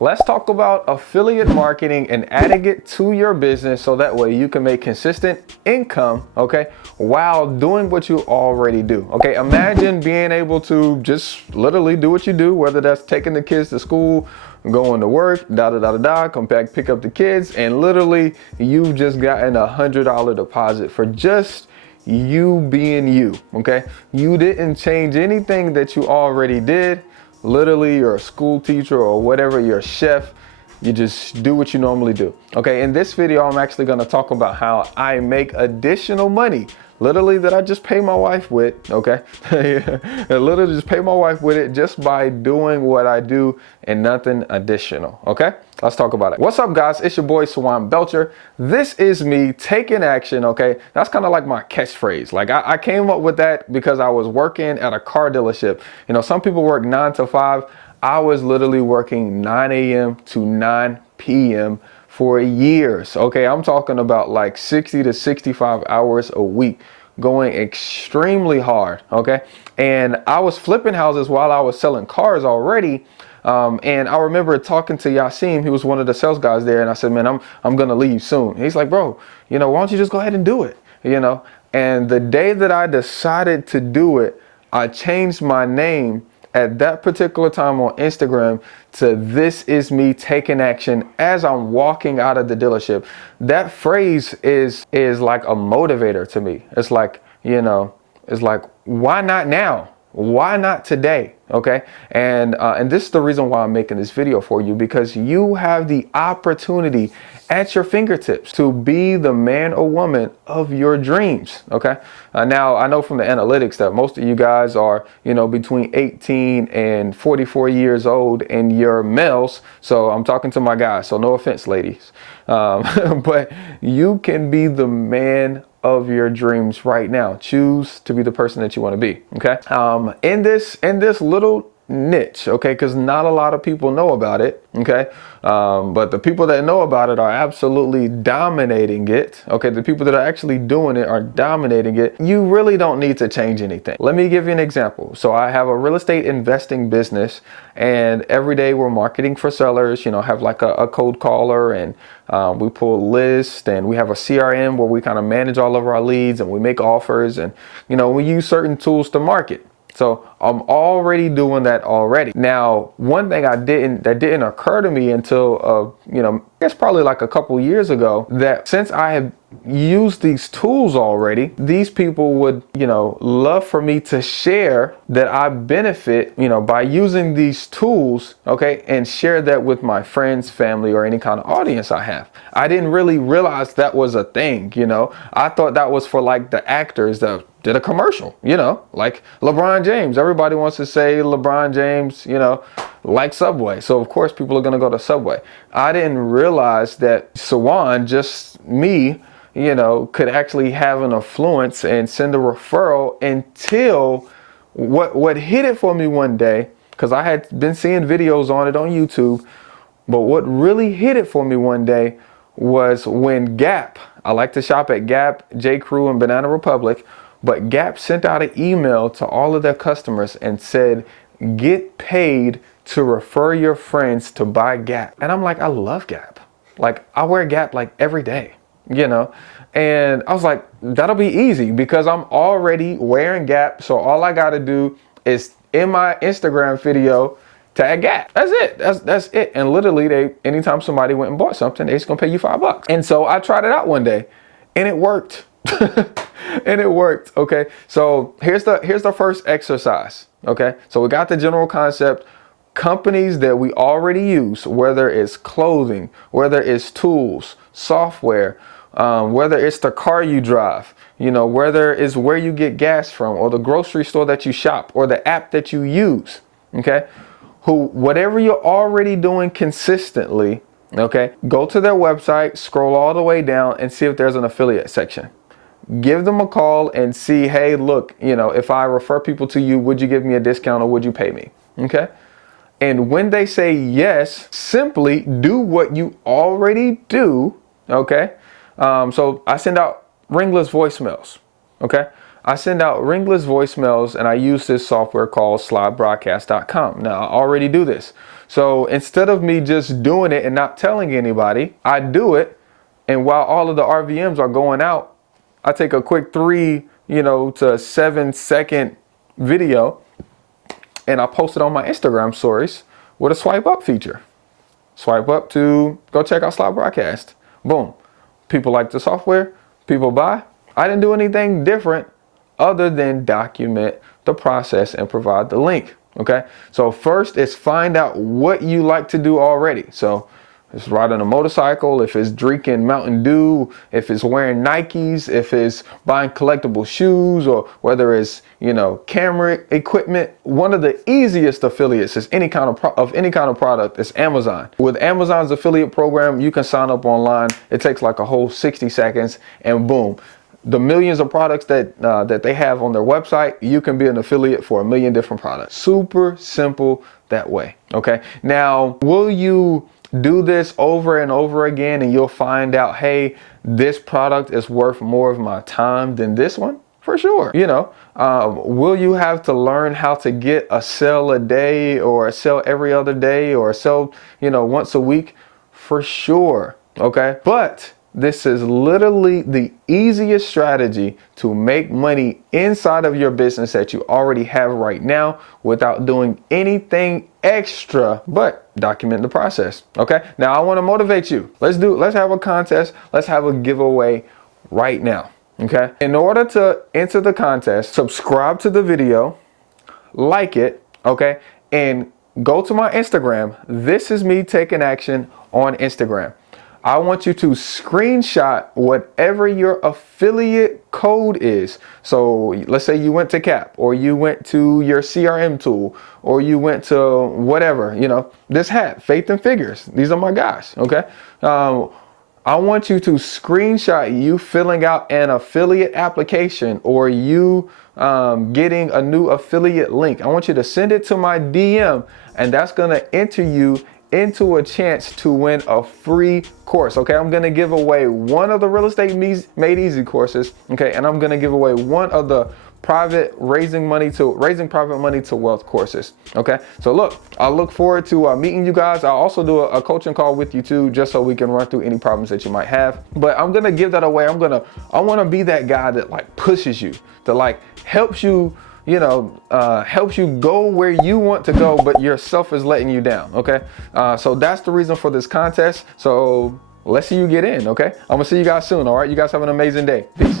Let's talk about affiliate marketing and adding it to your business so that way you can make consistent income, okay, while doing what you already do. Okay, imagine being able to just literally do what you do, whether that's taking the kids to school, going to work, come back, pick up the kids, and literally you've just gotten $100 deposit for just you being you, okay? You didn't change anything that you already did. Literally, you're a school teacher or whatever, you're a chef, you just do what you normally do. Okay, in this video, I'm actually gonna talk about how I make additional money, literally that I just pay my wife with, okay? I literally just pay my wife with it just by doing what I do and nothing additional, okay? Let's talk about it. What's up, guys? It's your boy, Swan Belcher. This is me taking action, okay? That's kind of like my catchphrase. Like, I came up with that because I was working at a car dealership. You know, some people work 9 to 5. I was literally working 9 a.m. to 9 p.m. for years, okay? I'm talking about like 60 to 65 hours a week, going extremely hard, okay? And I was flipping houses while I was selling cars already. And I remember talking to Yasim, he was one of the sales guys there, and I said, man, I'm gonna leave soon. He's like, bro, you know, why don't you just go ahead and do it, you know? And the day that I decided to do it, I changed my name at that particular time on Instagram to "This is me taking action" as I'm walking out of the dealership. That phrase is like a motivator to me. It's like, you know, it's like, why not now? Why not today? Okay, and this is the reason why I'm making this video for you, because you have the opportunity at your fingertips to be the man or woman of your dreams. Okay, now I know from the analytics that most of you guys are, you know, between 18 and 44 years old, and you're males. So I'm talking to my guys. So no offense, ladies, but you can be the man of your dreams right now. Choose to be the person that you want to be. Okay. In this little niche, okay, because not a lot of people know about it. Okay. But the people that know about it are absolutely dominating it. Okay. The people that are actually doing it are dominating it. You really don't need to change anything. Let me give you an example. So I have a real estate investing business, and every day we're marketing for sellers, you know, have like a cold caller, and we pull lists, and we have a CRM where we kind of manage all of our leads, and we make offers, and, you know, we use certain tools to market. So I'm already doing that already. Now, one thing that didn't occur to me until, you know, I guess probably like a couple years ago, that since I have used these tools already, these people would, you know, love for me to share that I benefit, you know, by using these tools, okay, and share that with my friends, family, or any kind of audience I have. I didn't really realize that was a thing, you know. I thought that was for like the actors that did a commercial, you know, like LeBron James. Everybody wants to say LeBron James, you know, like Subway. So of course people are going to go to Subway. I didn't realize that Swan, just me, you know, could actually have an influence and send a referral, until what hit it for me one day, because I had been seeing videos on it on YouTube, but what really hit it for me one day was when Gap, I like to shop at Gap, J. Crew, and Banana Republic, but Gap sent out an email to all of their customers and said, get paid to refer your friends to buy Gap. And I'm like, I love Gap. Like, I wear Gap like every day, you know? And I was like, that'll be easy because I'm already wearing Gap. So all I got to do is in my Instagram video, tag Gap. That's it. That's it. And literally, anytime somebody went and bought something, they just gonna pay you $5. And so I tried it out one day, and it worked. And it worked. Okay. So here's the first exercise. Okay. So we got the general concept. Companies that we already use, whether it's clothing, whether it's tools, software, whether it's the car you drive, you know, whether it's where you get gas from, or the grocery store that you shop, or the app that you use. Okay. Whatever you're already doing consistently, okay, go to their website, scroll all the way down, and see if there's an affiliate section. Give them a call and see, hey, look, you know, if I refer people to you, would you give me a discount, or would you pay me? Okay. And when they say yes, simply do what you already do. Okay. So I send out ringless voicemails. Okay. I send out ringless voicemails, and I use this software called slidebroadcast.com. Now, I already do this. So instead of me just doing it and not telling anybody, I do it. And while all of the RVMs are going out, I take a quick 3, to 7 second video and I post it on my Instagram stories with a swipe up feature. Swipe up to go check out Sly Broadcast. Boom. People like the software, people buy. I didn't do anything different other than document the process and provide the link. Okay. So first is find out what you like to do already. So if it's riding a motorcycle, if it's drinking Mountain Dew, if it's wearing Nikes, if it's buying collectible shoes, or whether it's, camera equipment. One of the easiest affiliates is any kind of product is Amazon. With Amazon's affiliate program, you can sign up online. It takes like a whole 60 seconds and boom. The millions of products that they have on their website, you can be an affiliate for a million different products. Super simple that way. Okay. Now, will you do this over and over again and you'll find out, hey, this product is worth more of my time than this one? For sure. Will you have to learn how to get a sale a day or a sale every other day or a sale, once a week? For sure. Okay. But this is literally the easiest strategy to make money inside of your business that you already have right now without doing anything extra but document the process. Okay. Now I want to motivate you. Let's have a contest. Let's have a giveaway right now. Okay. In order to enter the contest, subscribe to the video, like it. Okay. And go to my Instagram. This is me taking action on Instagram. I want you to screenshot whatever your affiliate code is. So let's say you went to CAP or you went to your CRM tool or you went to whatever, this hat, Faith and Figures. These are my guys. Okay. I want you to screenshot you filling out an affiliate application or you getting a new affiliate link. I want you to send it to my DM and that's going to enter you into a chance to win a free course. Okay, I'm gonna give away one of the Real Estate Made Easy courses. Okay, and I'm gonna give away one of the raising private money to wealth courses. Okay, so look, I look forward to meeting you guys. I'll also do a coaching call with you too, just so we can run through any problems that you might have. But I'm gonna give that away. I want to be that guy that like pushes you, that like helps you. Helps you go where you want to go, but yourself is letting you down. Okay. So that's the reason for this contest. So let's see you get in. Okay. I'm gonna see you guys soon. All right. You guys have an amazing day. Peace.